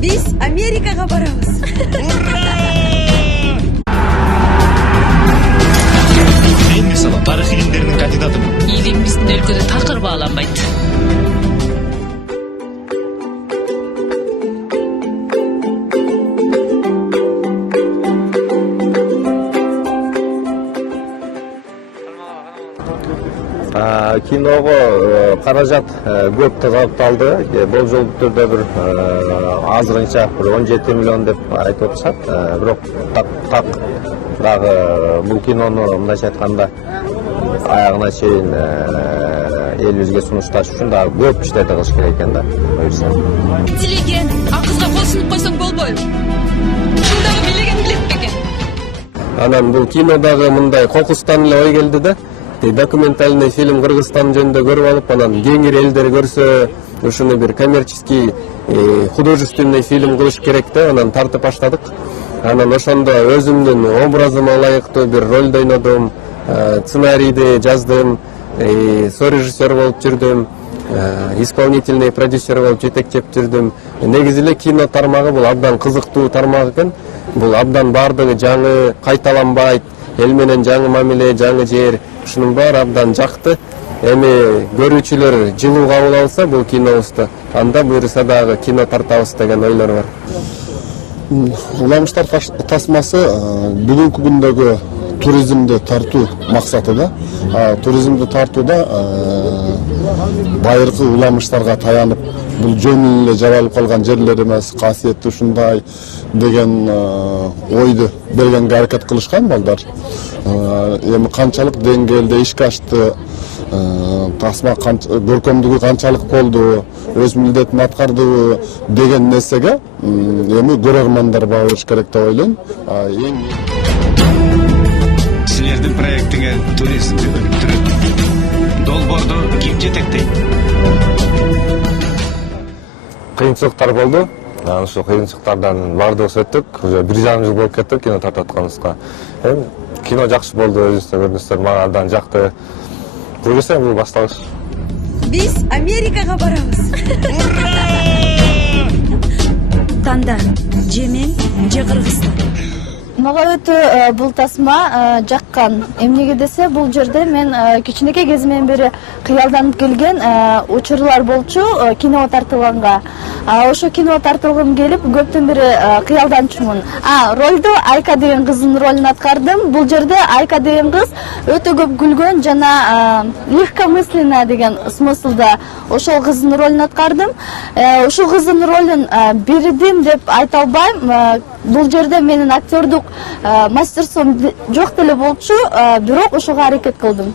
Биз Америкага барабыз. Мен мисалы тарых илимдеринин кандидатымын. Илим биздин өлкөдө такыр бааланбайт. Киного каражат көп капталды. Бул жолу түрдө бир азырынча 17 миллион деп айтып атышат. Бирок так дагы бул кинону мындайча айтканда аягына чейин элибизге сунушташ үчүн дагы көп иштерди кылыш керек экен да. Билеген, акызга кол сунуп койсоң болбойбу. Ушундагы билеген билет бекен. Анан бул кинодагы мындай кокустан эле ой келди да. Документальный фильм Кыргызстан жөнүндө көрүп алып, анан кеңир элдер көрсө, ушуну бир коммерческий, художественный фильм кылыш керек да, анан тартып баштадык. Анан ошондо өзүмдүн образыма ылайыктуу бир ролду ойнодум, сценарийди жаздым, сорежиссер болуп жүрдүм, исполнительный продюсер болуп жетектеп жүрдүм. Негизи эле кино тармагы бул абдан кызыктуу тармак экен. Бул абдан бардыгы жаңы, кайталанбайт, эл менен жаңы мамиле, жаңы жер, ушунун баары абдан жакты. Эми көрүүчүлөр жылуу кабыл алса бул кинобузду, анда буюрса дагы кино тартабыз деген ойлор бар. Уламыштар тасмасы бүгүнкү күндөгү туризмди тартуу максаты да. Туризмди тартууда байыркы уламыштарга таянып, бул жөн эле жаралып калган жерлер эмес, касиети ушундай деген ойду бергенге аракет кылышкан балдар. Эми канчалык деңгээлде ишке ашты, тасма көркөмдүгү канчалык болду, өз милдетин аткарды деген нерсеге эми көрөрмандар баа болуш керек деп ойлойм. Силердин проектиңе туризм жүрүп долбоорду ким жетектейт? Кыйынчылыктар болду. Ошол кыйынчылыктардан бардыгыбыз өттүк. Уже 1,5 жыл болуп кетти кино тартып атканыбызга. Эми кино жакшы болду, өзүңүздөр көрдүңүздөр, мага абдан жакты. Буюрса бул башталыш. Биз Америкага барабыз. Танда же мен, же Кыргызстан. Мага өтө бул тасма жаккан. Эмнеге десе, бул жерде мен кичинекей кезимден бери кыялданып келген учурлар болчу кино тартылганга. Ошо кино тартылгым келип, көптөн бери кыялданчумун. Ролду Айка деген кыздын ролун аткардым. Бул жерде Айка деген кыз өтө көп күлгөн жана легкомысленно деген смыслда ошол кыздын ролун аткардым. Ушул кыздын ролун бирдим деп айта албайм. Бул жерде менин актердук мастерством жок деле болчу, бирок ошого аракет кылдым.